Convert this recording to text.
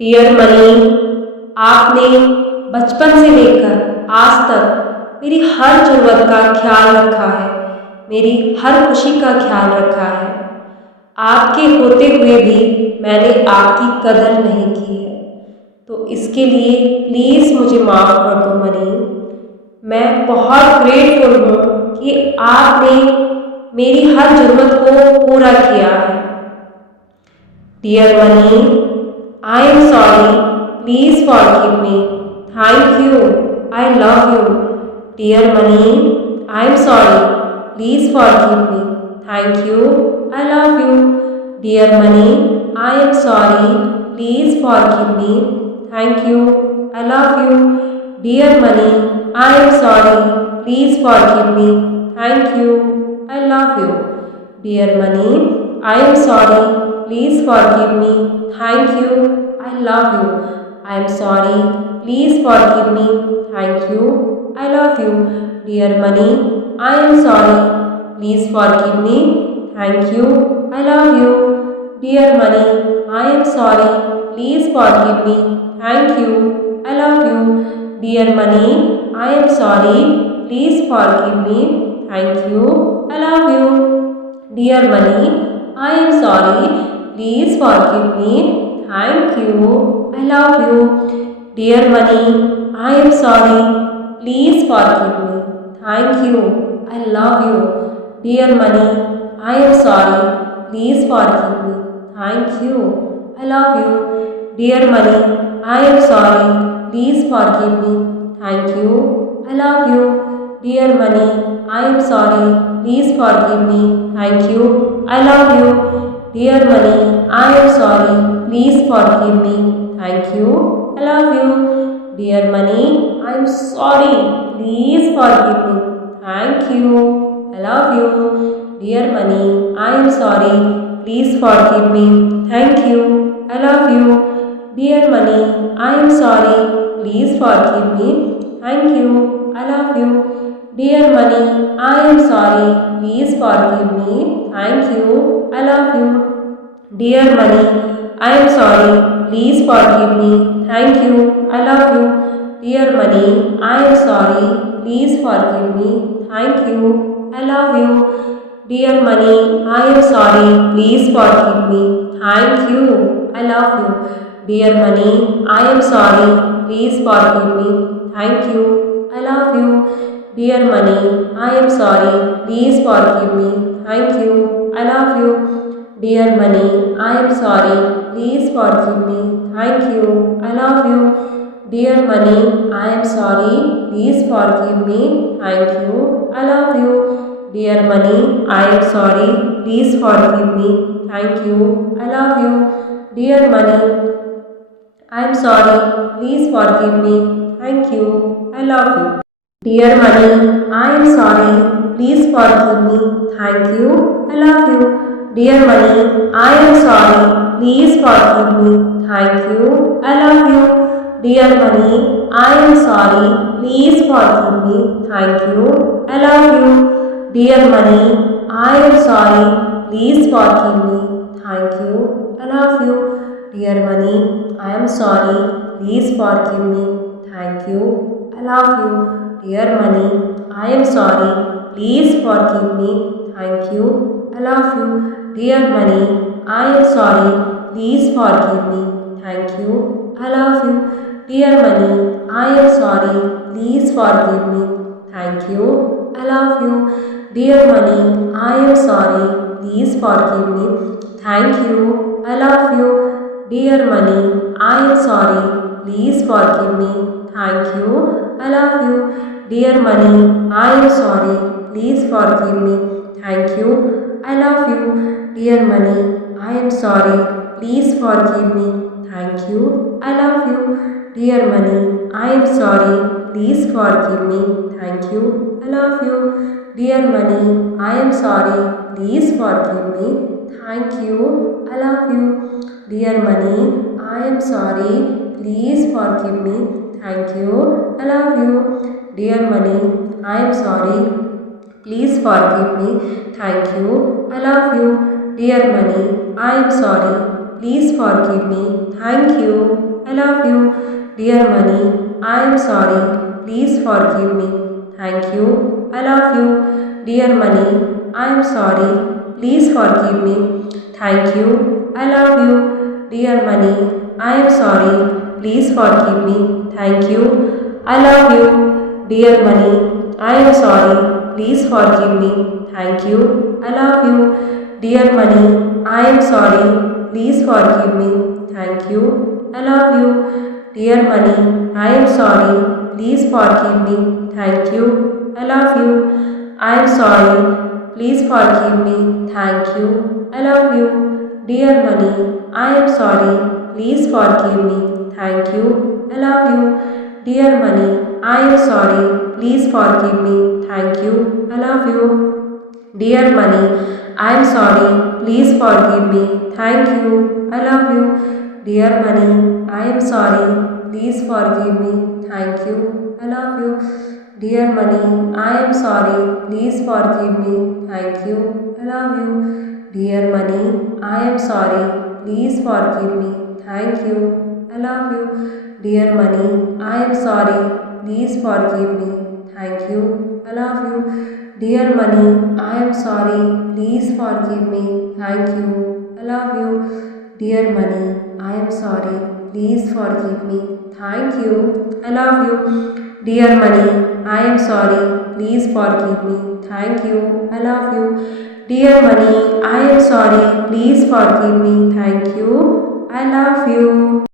Dear money, आपने बचपन से लेकर आज तक मेरी हर ज़रूरत का ख्याल रखा है, मेरी हर खुशी का ख्याल रखा है। आपके होते हुए भी मैंने आपकी कदर नहीं की है, तो इसके लिए प्लीज़ मुझे माफ़ कर दो मनी। मैं बहुत ग्रेटफुल हूँ कि आपने मेरी हर ज़रूरत को पूरा किया है। Dear money, I am sorry. Please forgive me. Thank you. I love you. Dear Money, I am sorry. Please forgive me. Thank you. I love you. Dear Money, I am sorry. Please forgive me. Thank you. I love you. Dear Money, I am sorry. Please forgive me. Thank you. I love you. Dear Money, I am sorry. Please forgive me. Thank you. I love you. I am sorry. Please forgive me. Thank you. I love you. Dear Money, I am sorry. Please forgive me. Thank you. I love you. Dear Money, I am sorry. Please forgive me. Thank you. I love you. Dear Money, I am sorry. Please forgive me. Thank you. I love you. Dear Money, I am sorry. Please forgive me. Thank you. I love you. Dear Money, I am sorry. Please forgive me. Thank you. I love you. Dear Money, I am sorry. Please forgive me. Thank you. I love you. Dear Money, I am sorry. Please forgive me. Thank you. I love you. Dear Money, I am sorry. Please forgive me. Thank you. I love you. Dear Money, I am sorry. Please forgive me. Thank you. I love you. Dear Money, I am sorry. Please forgive me. Thank you. I love you. Dear Money, I am sorry. Please forgive me. Thank you. I love you. Dear Money, I am sorry. Please forgive me. Thank you. I love you. Dear Money, I am sorry. Please forgive me. Thank you. I love you. Dear Money, I am sorry. Please forgive me. Thank you. I love you. Dear Money, I am sorry. Please forgive me. Thank you. I love you. Dear Money, I am sorry. Please forgive me. Thank you. I love you. Dear Money, I am sorry. Please forgive me. Thank you. I love you. Dear Money, I am sorry. Please forgive me. Thank you. I love you. Dear Money, I am sorry. Please forgive me. Thank you. I love you. Dear Money, I am sorry. Please forgive me. Thank you. I love you. Dear Money, I am sorry. Please forgive me. Thank you. I love you. Dear Money, I am sorry. Please forgive me. Thank you. I love you. Dear Money, I am sorry. Please forgive me. Thank you. I love you. Dear Money, I am sorry. Please forgive me. Thank you. I love you. Dear Money, I am sorry. Please forgive me. Thank you. I love you. Dear Money, I am sorry. Please forgive me. Thank you. I love you. Dear Money, I am sorry. Please forgive me. Thank you. I love you. Dear Money, I am sorry. Please forgive me. Thank you. I love you. Dear Money, I am sorry. Please forgive me. Thank you. I love you. Dear Money, I am sorry. Please forgive me. Thank you. I love you. Dear Money, I am sorry. Please forgive me. Thank you. I love you. Dear Money, I am sorry. Please forgive me. Thank you. I love you. Dear Money, I am sorry. Please forgive me. Thank you. I love you. Dear Money, I am sorry. Please forgive me. Thank you. I love you. Dear Money, I am sorry. Please forgive me. Thank you. I love you. Dear Money, I am sorry. Please forgive me. Thank you. I love you. Dear Money, I am sorry. Please forgive me. Thank you. I love you. Dear Money, I am sorry. Please forgive me. Thank you. I love you. Dear Money, I am sorry. Please forgive me. Thank you. I love you. Dear money, I am sorry. Please forgive me. Thank you. I love you. Dear money, I am sorry. Please forgive me. Thank you. I love you. Dear money, I am sorry. Please forgive me. Thank you. I love you. Dear money, I am sorry. Please forgive me. Thank you. I love you. Dear money, I am sorry. Please forgive me. Thank you. I love you. Dear money, I am sorry. Please forgive me. Thank you. I love you. I am sorry. Please forgive me. Thank you. I love you. Dear money, I am sorry. Please forgive me. Thank you. I love you. Dear money, I am sorry. Please forgive me. Thank you. I love you. Dear money, I am sorry. Please forgive me. Thank you. I love you. Dear money, I am sorry. Please forgive me. Thank you. I love you. Dear money, I am sorry. Please forgive me. Thank you. I love you. Dear money, I am sorry. Please forgive me. Thank you. I love you. Dear money, I am sorry. Please forgive me. Thank you. I love you. Dear money, I am sorry. Please forgive me. Thank you. I love you. Dear money, I am sorry. Please forgive me. Thank you. I love you. Dear money, I am sorry. Please forgive me. Thank you. I love you. Dear money, I am sorry. Please forgive me. Thank you. I love you.